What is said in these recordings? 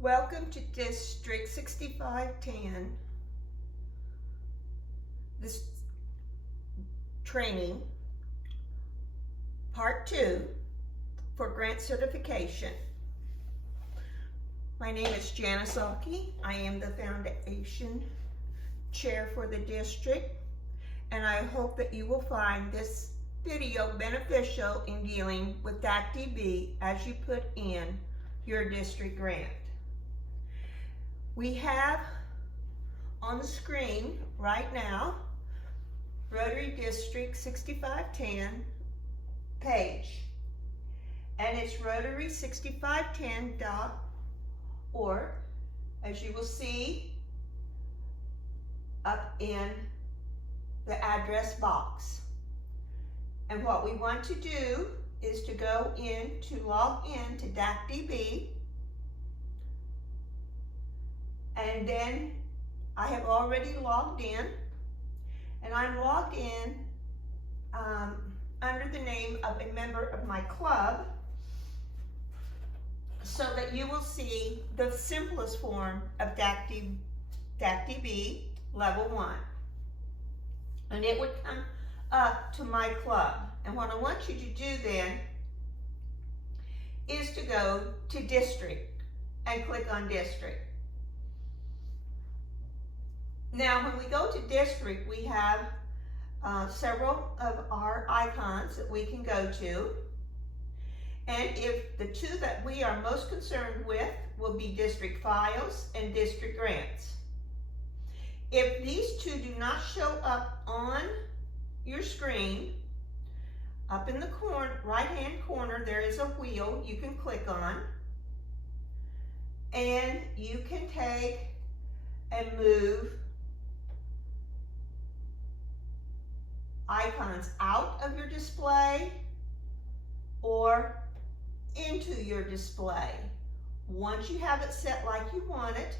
Welcome to District 6510. This training, part 2 for grant certification. My name is Janice Alke. I am the foundation chair for the district, and I hope that you will find this video beneficial in dealing with DAC-DB as you put in your district grant. We have on the screen right now Rotary District 6510 page, and it's rotary6510.org, as you will see up in the address box. And what we want to do is to go in to log in to DAC-DB, and then I have already logged in, and I'm logged in under the name of a member of my club, so that you will see the simplest form of DAC-DB level 1. And it would come up to my club. And what I want you to do then is to go to district and click on district. Now, when we go to district, we have several of our icons that we can go to. And if the two that we are most concerned with will be district files and district grants. If these two do not show up on your screen, up in the right-hand corner, there is a wheel you can click on, and you can take and move icons out of your display or into your display. Once you have it set like you want it,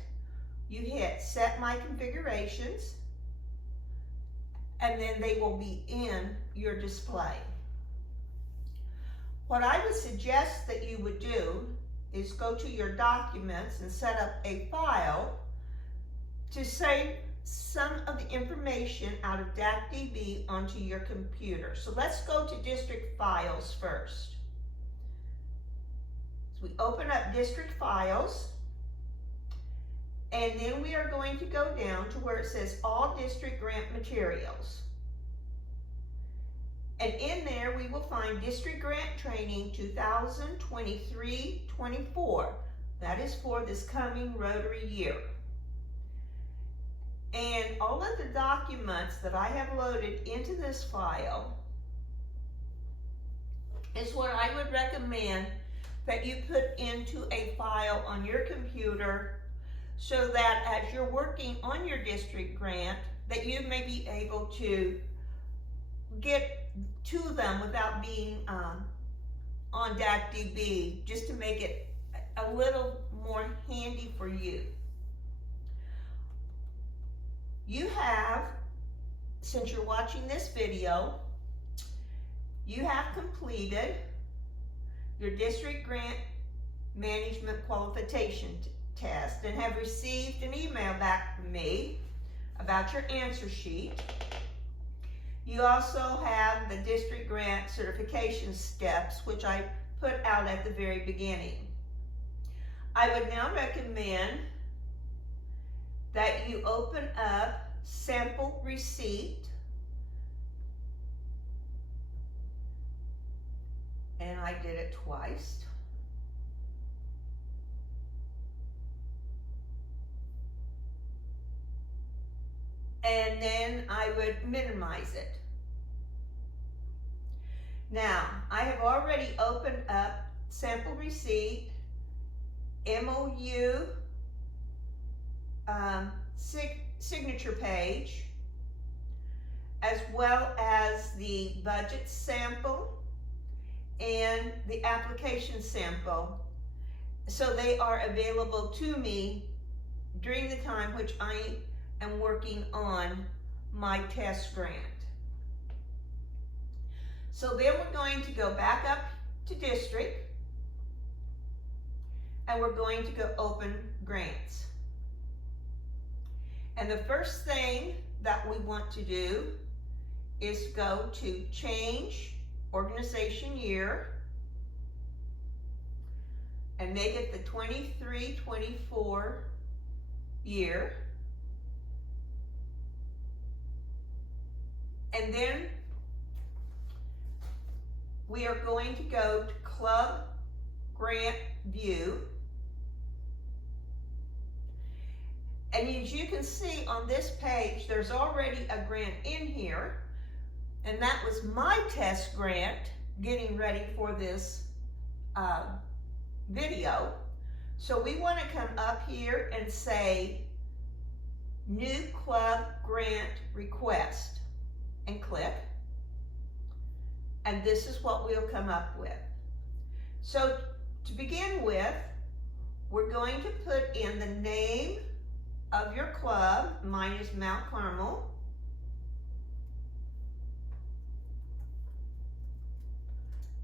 you hit Set My Configurations, and then they will be in your display. What I would suggest that you would do is go to your documents and set up a file to save some of the information out of DAC-DB onto your computer. So let's go to district files first. So we open up district files, and then we are going to go down to where it says all district grant materials. And in there we will find district grant training 2023-24. That is for this coming Rotary year. And all of the documents that I have loaded into this file is what I would recommend that you put into a file on your computer, so that as you're working on your district grant, that you may be able to get to them without being on DAC-DB, just to make it a little more handy for you. You have, since you're watching this video, you have completed your district grant management qualification test and have received an email back from me about your answer sheet. You also have the district grant certification steps, which I put out at the very beginning. I would now recommend that you open up Sample Receipt, and I did it twice. And then I would minimize it. Now, I have already opened up Sample Receipt, MOU, signature page, as well as the budget sample and the application sample. So they are available to me during the time which I am working on my test grant. So then we're going to go back up to district, and we're going to go open grants. And the first thing that we want to do is go to change organization year and make it the 23-24 year. And then we are going to go to Club Grant View. And as you can see on this page, there's already a grant in here, and that was my test grant getting ready for this video. So we want to come up here and say New Club Grant Request and click. And this is what we'll come up with. So to begin with, we're going to put in the name of your club. Mine is Mount Carmel.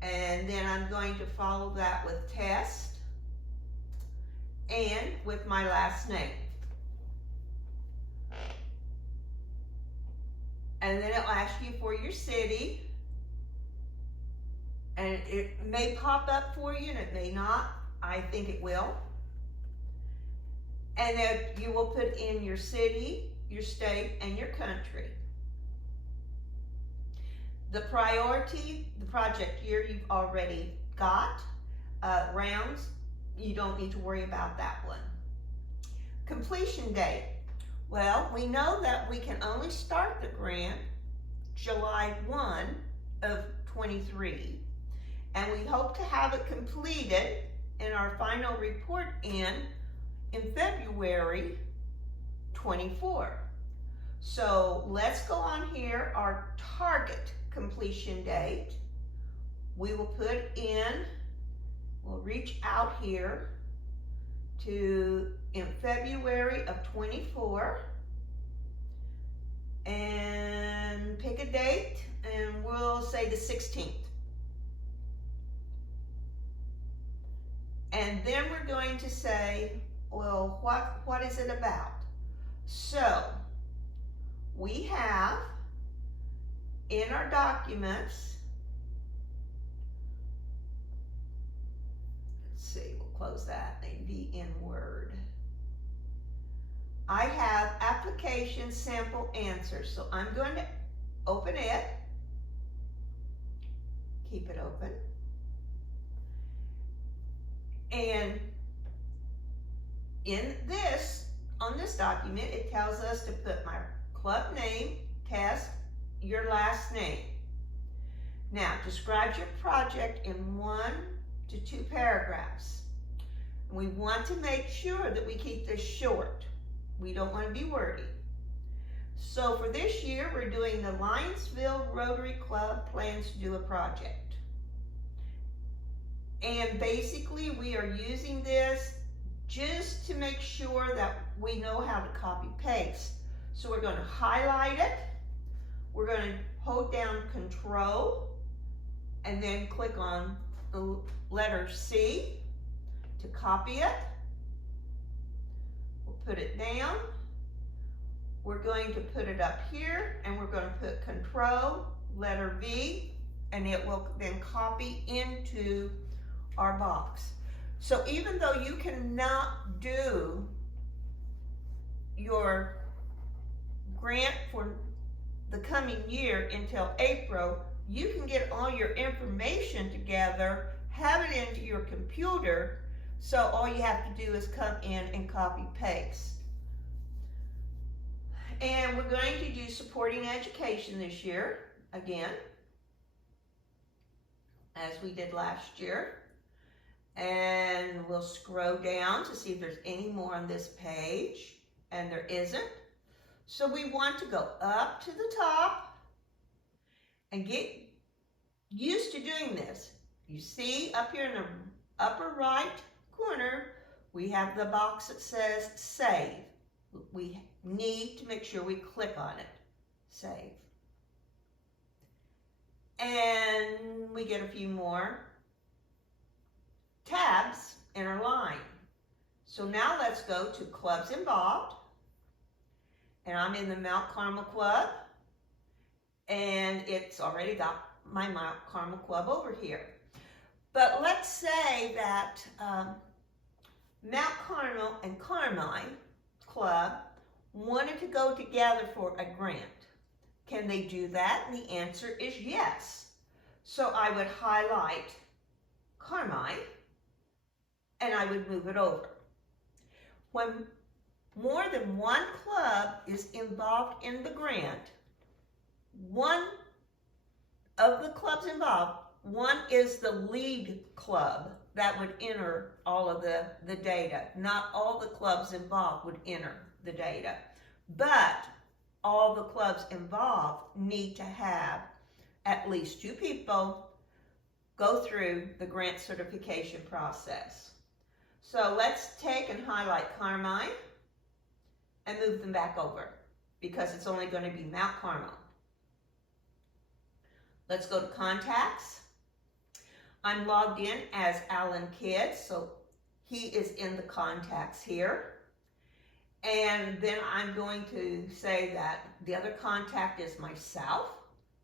And then I'm going to follow that with test and with my last name. And then it'll ask you for your city. And it may pop up for you and it may not. I think it will. And then you will put in your city, your state, and your country. The priority, the project year you've already got. Rounds, you don't need to worry about that one. Completion date. Well, we know that we can only start the grant July 1 of 23. And we hope to have it completed in our final report in February 24. So let's go on here, our target completion date. We will put in, we'll reach out here to in February of 24 and pick a date, and we'll say the 16th. And then we're going to say, well, what is it about? So we have in our documents, let's see, we'll close that and be in Word. I have application sample answers. So I'm going to open it, keep it open. And in this, on this document, it tells us to put my club name, test, your last name. Now, describe your project in 1 to 2 paragraphs. We want to make sure that we keep this short. We don't want to be wordy. So for this year, we're doing the Lionsville Rotary Club plans to do a project. And basically, we are using this just to make sure that we know how to copy paste. So we're going to highlight it. We're going to hold down Control and then click on the letter C to copy it. We'll put it down. We're going to put it up here, and we're going to put Control, letter V, and it will then copy into our box. So even though you cannot do your grant for the coming year until April, you can get all your information together, have it into your computer, so all you have to do is come in and copy paste. And we're going to do supporting education this year, again, as we did last year. And we'll scroll down to see if there's any more on this page, and there isn't. So we want to go up to the top and get used to doing this. You see up here in the upper right corner, we have the box that says Save. We need to make sure we click on it. Save. And we get a few more tabs in our line. So now let's go to clubs involved. And I'm in the Mount Carmel Club. And it's already got my Mount Carmel Club over here. But let's say that Mount Carmel and Carmine Club wanted to go together for a grant. Can they do that? And the answer is yes. So I would highlight Carmine and I would move it over. When more than one club is involved in the grant, one of the clubs involved, one is the lead club that would enter all of the data. Not all the clubs involved would enter the data, but all the clubs involved need to have at least 2 people go through the grant certification process. So let's take and highlight Carmine and move them back over because it's only going to be Mount Carmel. Let's go to contacts. I'm logged in as Alan Kidd, so he is in the contacts here. And then I'm going to say that the other contact is myself.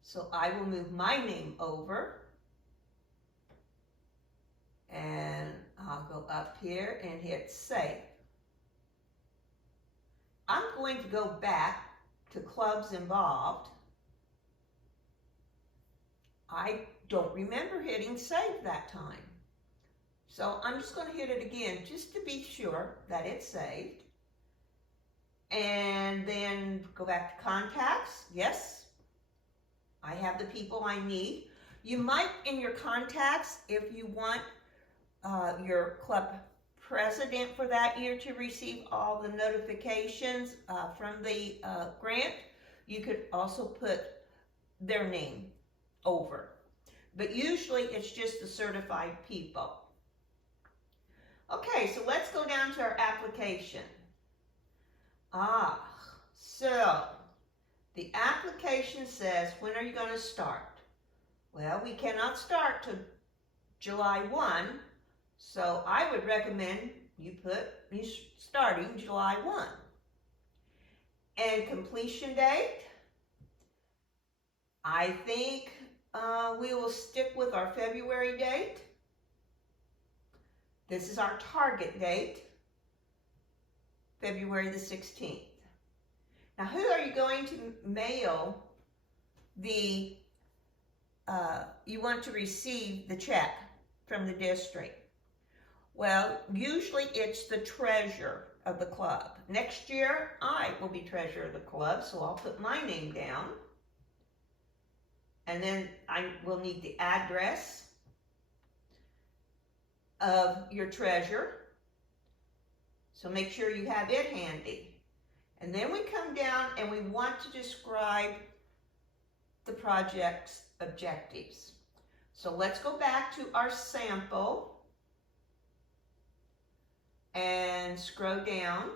So I will move my name over. And I'll go up here and hit save. I'm going to go back to clubs involved. I don't remember hitting save that time. So I'm just going to hit it again just to be sure that it's saved. And then go back to contacts. Yes, I have the people I need. You might, in your contacts, if you want your club president for that year to receive all the notifications from the grant, you could also put their name over. But usually it's just the certified people. Okay, so let's go down to our application. So the application says, when are you going to start? Well, we cannot start till July 1, so I would recommend you starting July 1. And completion date, I think we will stick with our February date. This is our target date, February the 16th. Now, who are you going to mail the, you want to receive the check from the district? Well, usually it's the treasurer of the club. Next year, I will be treasurer of the club, so I'll put my name down. And then I will need the address of your treasurer. So make sure you have it handy. And then we come down and we want to describe the project's objectives. So let's go back to our sample and scroll down.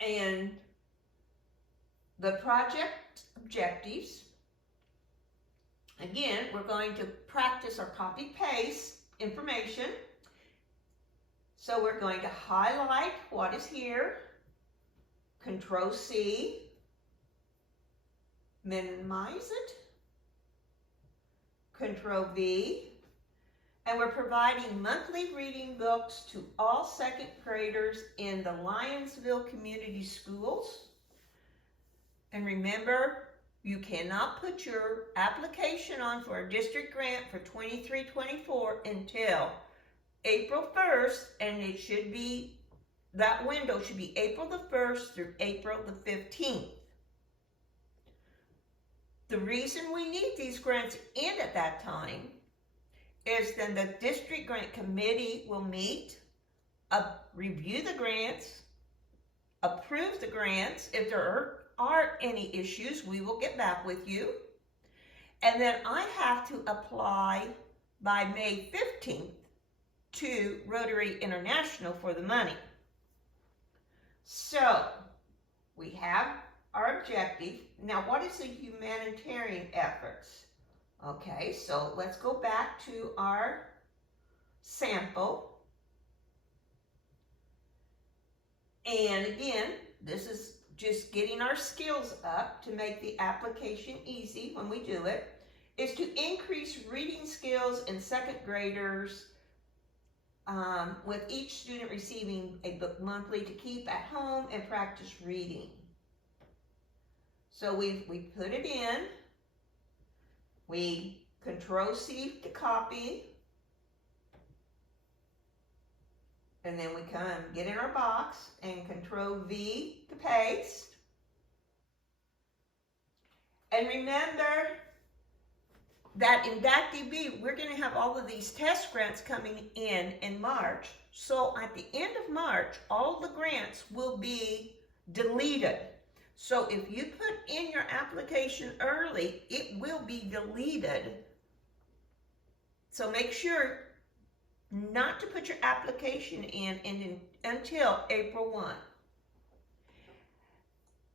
And the project objectives, again, we're going to practice our copy-paste information. So we're going to highlight what is here, Control-C, minimize it, Control-V, and we're providing monthly reading books to all second graders in the Lyonsville Community Schools. And remember, you cannot put your application on for a district grant for 23-24 until April 1st, and it should be, that window should be April the 1st through April the 15th. The reason we need these grants in at that time is then the district grant committee will meet, review the grants, approve the grants. If there are any issues, we will get back with you. And then I have to apply by May 15th to Rotary International for the money. So we have our objective. Now, what is the humanitarian efforts? Okay, so let's go back to our sample. And again, this is just getting our skills up to make the application easy when we do it, is to increase reading skills in second graders with each student receiving a book monthly to keep at home and practice reading. So we put it in, we Control-C to copy, and then we come get in our box and Control-V to paste. And remember that in DAC-DB, we're going to have all of these test grants coming in March. So at the end of March, all the grants will be deleted. So if you put in your application early, it will be deleted. So make sure not to put your application in until April 1.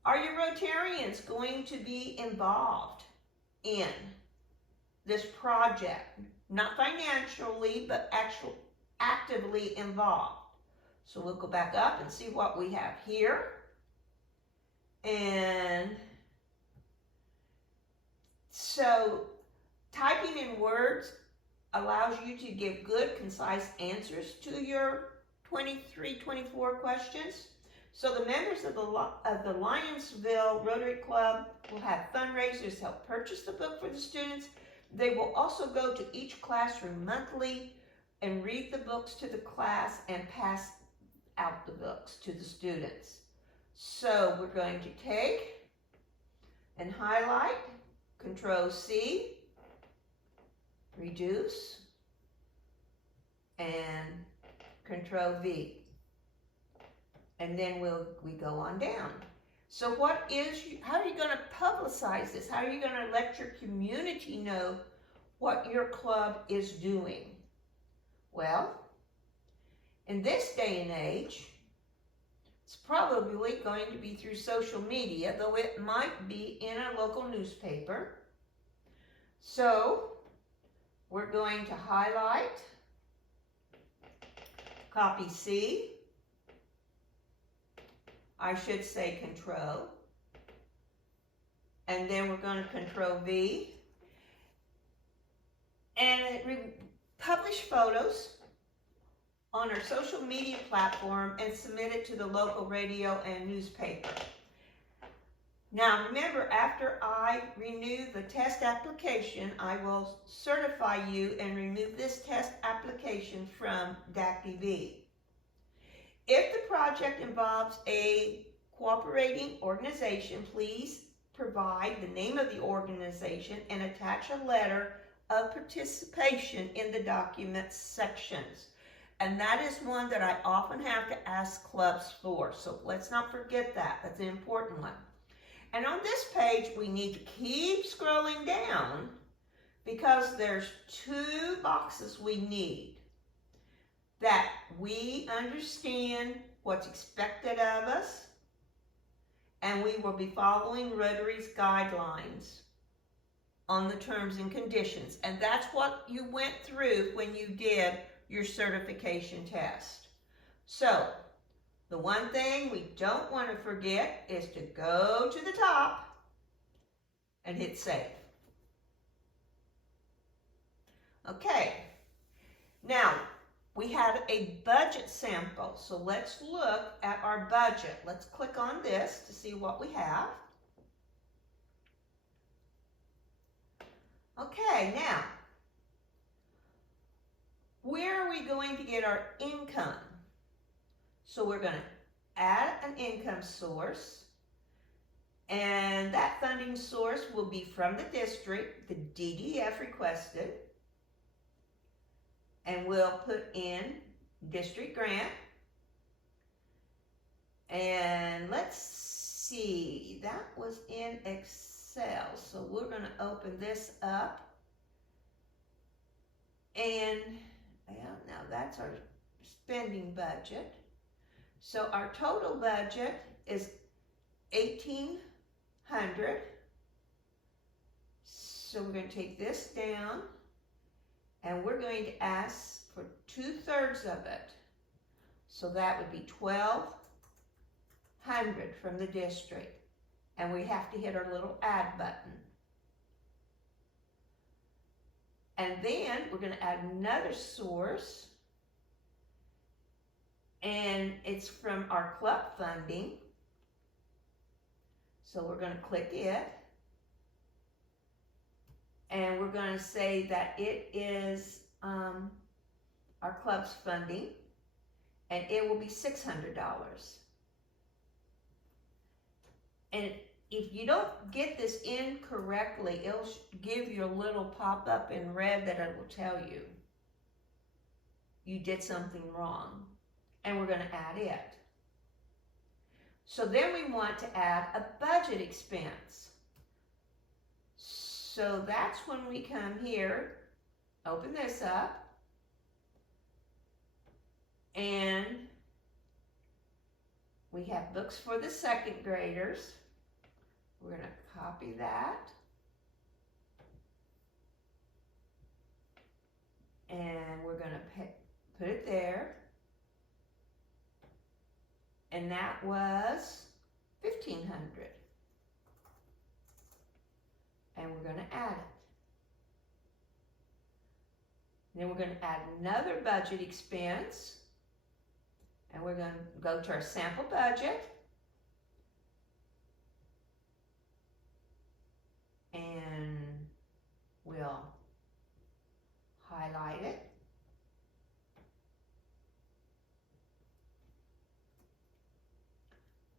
Are your Rotarians going to be involved in this project? Not financially, but actually actively involved. So we'll go back up and see what we have here. And so typing in words allows you to give good, concise answers to your 23-24 questions. So the members of the Lyonsville Rotary Club will have fundraisers to help purchase the book for the students. They will also go to each classroom monthly and read the books to the class and pass out the books to the students. So we're going to take and highlight, Control-C, reduce, and Control-V. And then we go on down. So how are you going to publicize this? How are you going to let your community know what your club is doing? Well, in this day and age, it's probably going to be through social media, though it might be in a local newspaper. So we're going to highlight, copy C. I should say Control. And then we're going to Control-V. And publish photos on our social media platform and submit it to the local radio and newspaper. Now remember, after I renew the test application, I will certify you and remove this test application from DAC-DB. If the project involves a cooperating organization, please provide the name of the organization and attach a letter of participation in the documents sections. And that is one that I often have to ask clubs for. So let's not forget that. That's an important one. And on this page, we need to keep scrolling down because there's 2 boxes we need. That we understand what's expected of us, and we will be following Rotary's guidelines on the terms and conditions. And that's what you went through when you did your certification test. So, the one thing we don't want to forget is to go to the top and hit save. Okay, now we had a budget sample, so let's look at our budget. Let's click on this to see what we have. Okay, now, where are we going to get our income? So we're going to add an income source, and that funding source will be from the district, the DDF requested, and we'll put in district grant. And let's see, that was in Excel, so we're going to open this up. And well, now that's our spending budget. So our total budget is $1,800. So we're going to take this down, and we're going to ask for 2/3 of it. So that would be $1,200 from the district. And we have to hit our little add button. And then we're going to add another source. And it's from our club funding. So we're going to click it. And we're going to say that it is our club's funding. And it will be $600. And if you don't get this in correctly, it'll give you a little pop-up in red that it will tell you you did something wrong. And we're going to add it. So then we want to add a budget expense. So that's when we come here, open this up, and we have books for the second graders. We're going to copy that. And we're going to put it there. And that was $1,500. And we're going to add it. Then we're going to add another budget expense. And we're going to go to our sample budget. And we'll highlight it.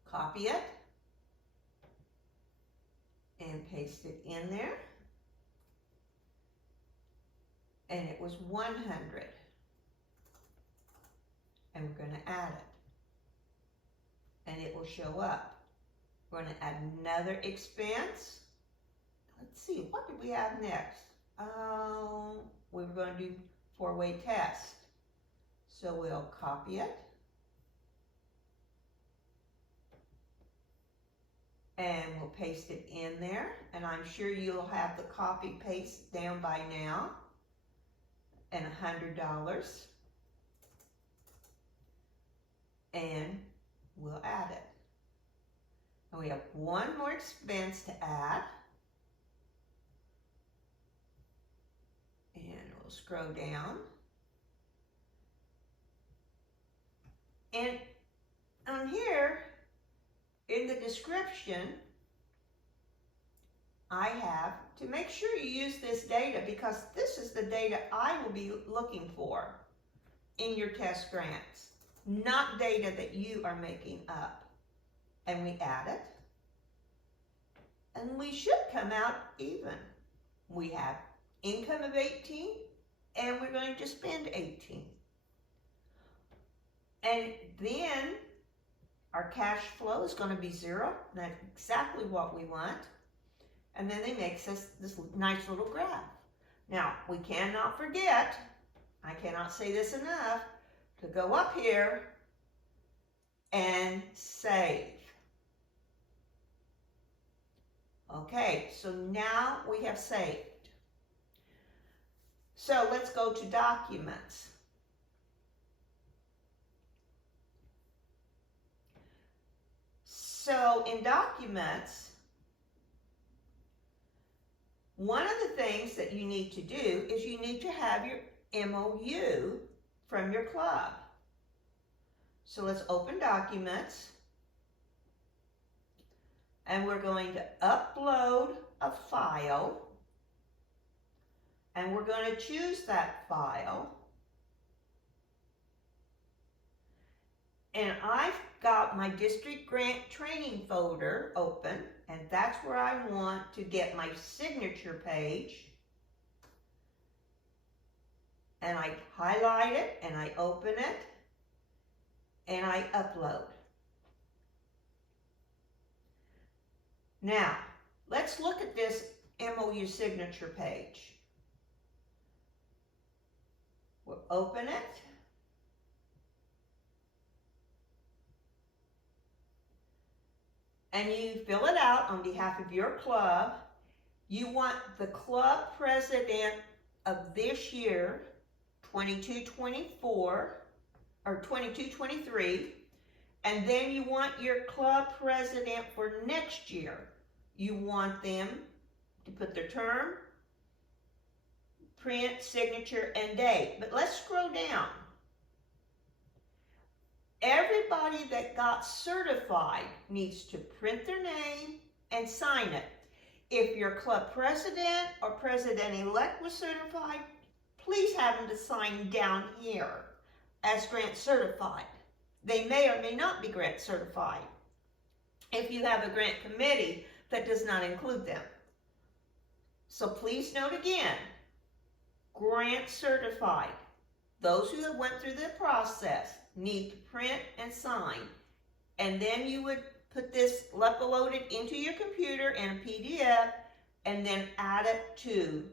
Copy it. And paste it in there. And it was 100. And we're going to add it. And it will show up. We're going to add another expense. Let's see, what did we have next? We were going to do 4-way test. So we'll copy it. And we'll paste it in there. And I'm sure you'll have the copy paste down by now. And $100. And we'll add it. And we have one more expense to add. And we'll scroll down. And on here, in the description, I have to make sure you use this data because this is the data I will be looking for in your test grants, not data that you are making up. And we add it. And we should come out even. We have income of 18 and we're going to spend 18. And then our cash flow is going to be 0. That's exactly what we want. And then they make us this nice little graph. Now, we cannot forget, I cannot say this enough, to go up here and save. Okay, so now we have saved. So let's go to documents. So in documents, one of the things that you need to do is you need to have your MOU from your club. So let's open documents. And we're going to upload a file. And we're going to choose that file. And I've got my district grant training folder open, and that's where I want to get my signature page. And I highlight it, and I open it, and I upload. Now, let's look at this MOU signature page. We'll open it. And you fill it out on behalf of your club. You want the club president of this year, 22-24 or 22-23, and then you want your club president for next year. You want them to put their term, print, signature, and date. But let's scroll down. Everybody that got certified needs to print their name and sign it. If your club president or president-elect was certified, please have them to sign down here as grant certified. They may or may not be grant certified if you have a grant committee that does not include them. So please note again, grant certified. Those who have went through the process need to print and sign, and then you would put this uploaded into your computer in a PDF and then add it to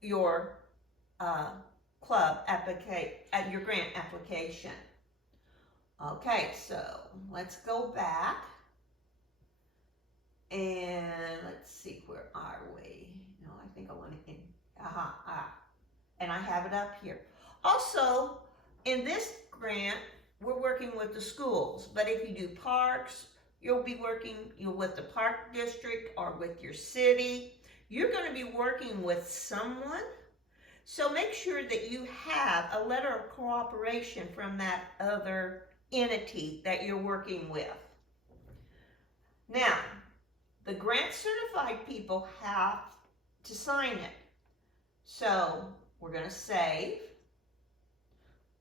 your club at your grant application. Okay, so let's go back and let's see, where are we? No, I think I want to and I have it up here. Also, in this grant, we're working with the schools, but if you do parks, you'll be working with the park district or with your city. You're going to be working with someone, so make sure that you have a letter of cooperation from that other entity that you're working with. Now, the grant certified people have to sign it. So we're going to save,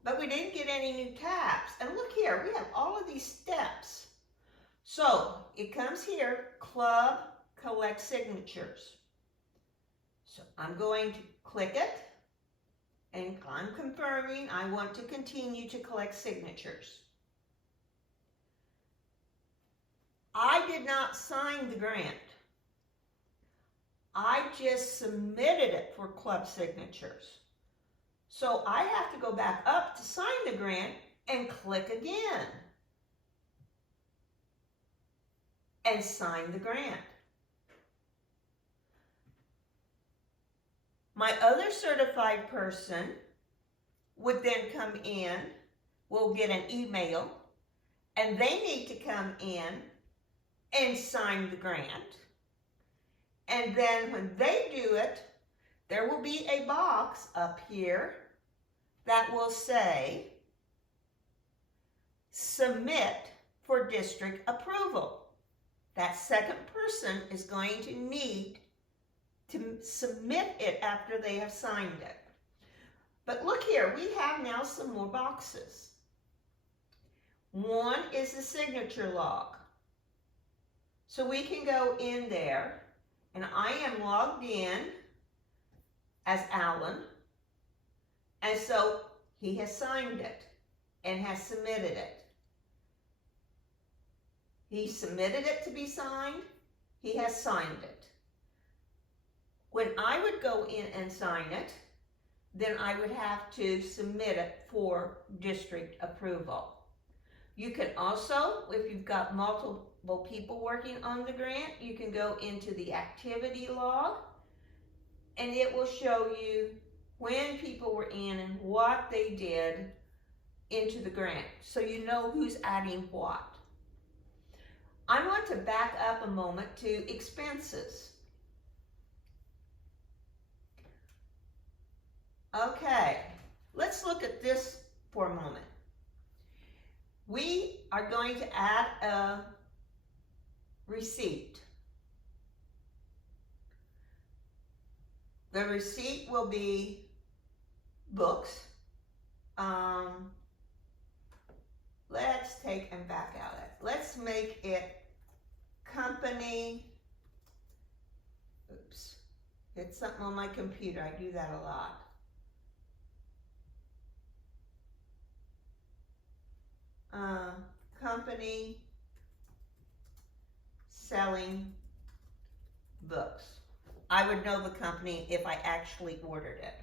but we didn't get any new tabs. And look here, we have all of these steps. So it comes here, club collect signatures. So I'm going to click it, and I'm confirming I want to continue to collect signatures. I did not sign the grant. I just submitted it for club signatures. So I have to go back up to sign the grant and click again and sign the grant. My other certified person would then come in, will get an email, and they need to come in and sign the grant. And then when they do it, there will be a box up here that will say, submit for district approval. That second person is going to need to submit it after they have signed it. But look here, we have now some more boxes. One is the signature log. So we can go in there, and I am logged in as Alan, and so he has signed it and has submitted it. He submitted it to be signed, he has signed it. When I would go in and sign it, then I would have to submit it for district approval. You can also, if you've got multiple people working on the grant, you can go into the activity log, and it will show you when people were in and what they did into the grant, so you know who's adding what. I want to back up a moment to expenses. Okay, let's look at this for a moment. We are going to add a receipt. The receipt will be books. Let's take and back out it. Let's make it company. Oops, it's something on my computer. I do that a lot. Company selling books. I would know the company if I actually ordered it.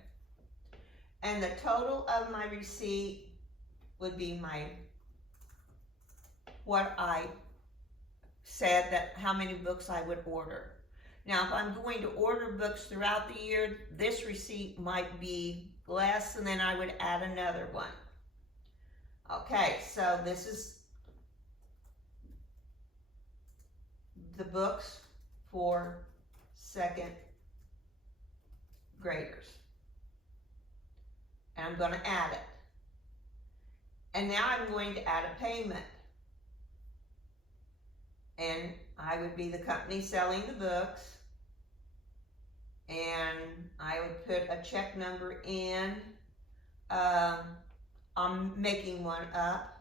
And the total of my receipt would be what I said, that how many books I would order. Now, if I'm going to order books throughout the year, this receipt might be less, and then I would add another one. Okay, so this is the books for second graders. And I'm going to add it. And now I'm going to add a payment. And I would be the company selling the books. And I would put a check number in. I'm making one up.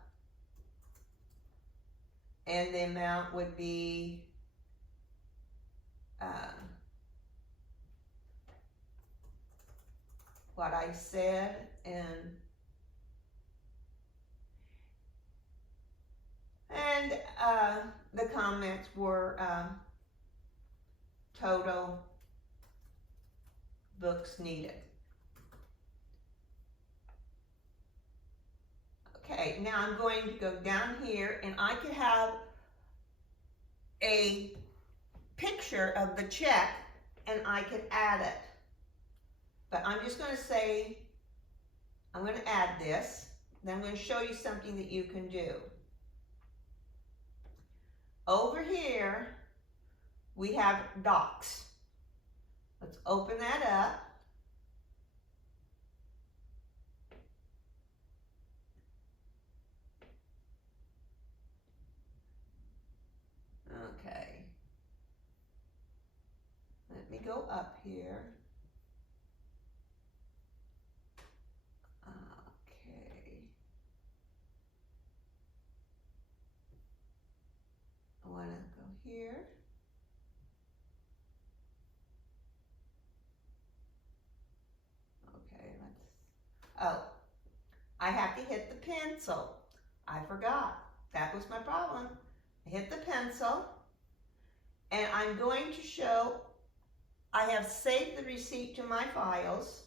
And the amount would be what I said, and the comments were total books needed. Okay, now I'm going to go down here, and I could have a picture of the check, and I could add it. But I'm just going to say, I'm going to add this. Then I'm going to show you something that you can do. Over here, we have docs. Let's open that up. Okay. Let me go up here. Okay. I want to go here. Okay, oh, I have to hit the pencil. I forgot. That was my problem. I hit the pencil, and I'm going to show, I have saved the receipt to my files.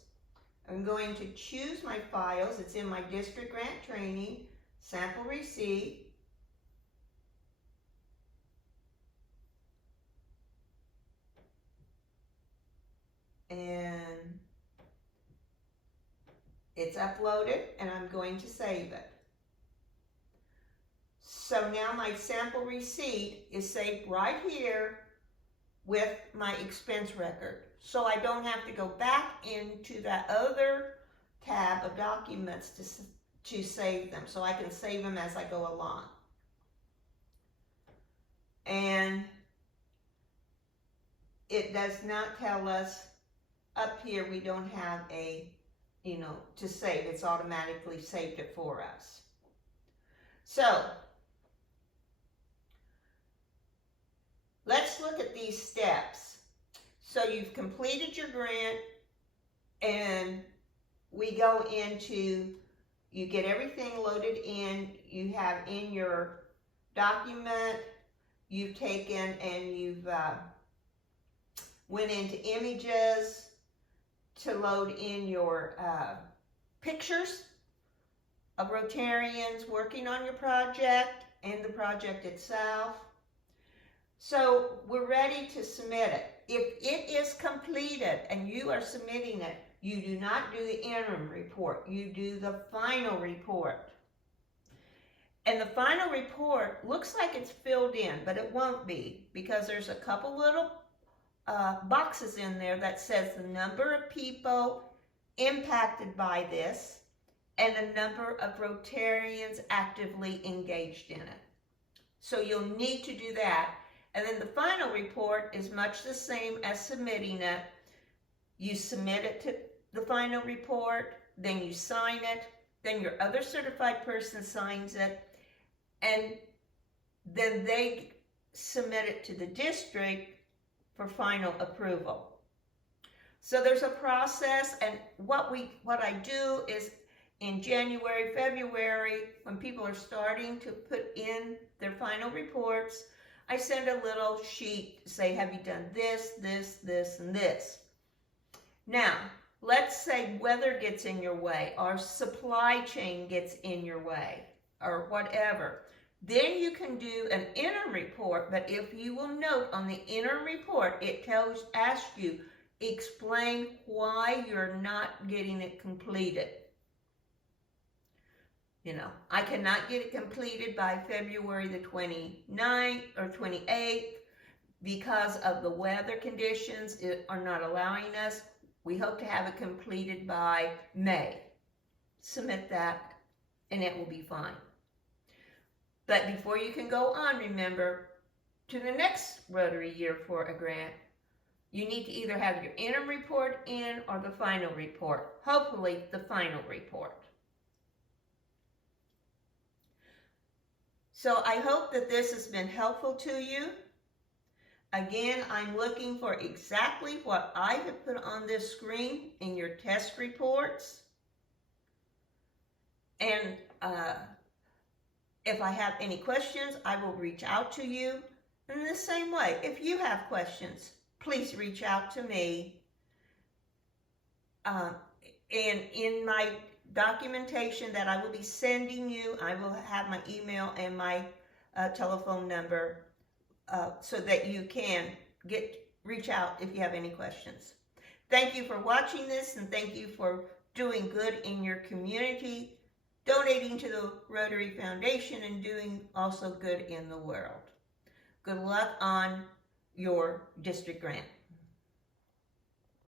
I'm going to choose my files. It's in my district grant training, sample receipt. And it's uploaded, and I'm going to save it. So now my sample receipt is saved right here with my expense record. So I don't have to go back into that other tab of documents to save them. So I can save them as I go along. And it does not tell us up here we don't have a, to save. It's automatically saved it for us. So let's look at these steps. So you've completed your grant, and we go into, you get everything loaded in, you have in your document, you've taken and you've went into images to load in your pictures of Rotarians working on your project and the project itself. So we're ready to submit it. If it is completed and you are submitting it, you do not do the interim report. You do the final report. And the final report looks like it's filled in, but it won't be, because there's a couple little boxes in there that says the number of people impacted by this and the number of Rotarians actively engaged in it. So you'll need to do that. And then the final report is much the same as submitting it. You submit it to the final report, then you sign it, then your other certified person signs it, and then they submit it to the district for final approval. So there's a process, and what I do is in January, February, when people are starting to put in their final reports, I send a little sheet to say, have you done this, this, this, and this? Now, let's say weather gets in your way, or supply chain gets in your way, or whatever. Then you can do an interim report, but if you will note on the interim report, it asks you, explain why you're not getting it completed. You know, I cannot get it completed by February the 29th or 28th because of the weather conditions are not allowing us. We hope to have it completed by May. Submit that and it will be fine. But before you can go on, remember, to the next Rotary year for a grant, you need to either have your interim report in or the final report. Hopefully, the final report. So I hope that this has been helpful to you. Again, I'm looking for exactly what I have put on this screen in your test reports. And if I have any questions, I will reach out to you. In the same way, if you have questions, please reach out to me. And in my documentation that I will be sending you, I will have my email and my telephone number so that you can reach out if you have any questions. Thank you for watching this, and thank you for doing good in your community, donating to the Rotary Foundation, and doing also good in the world. Good luck on your district grant.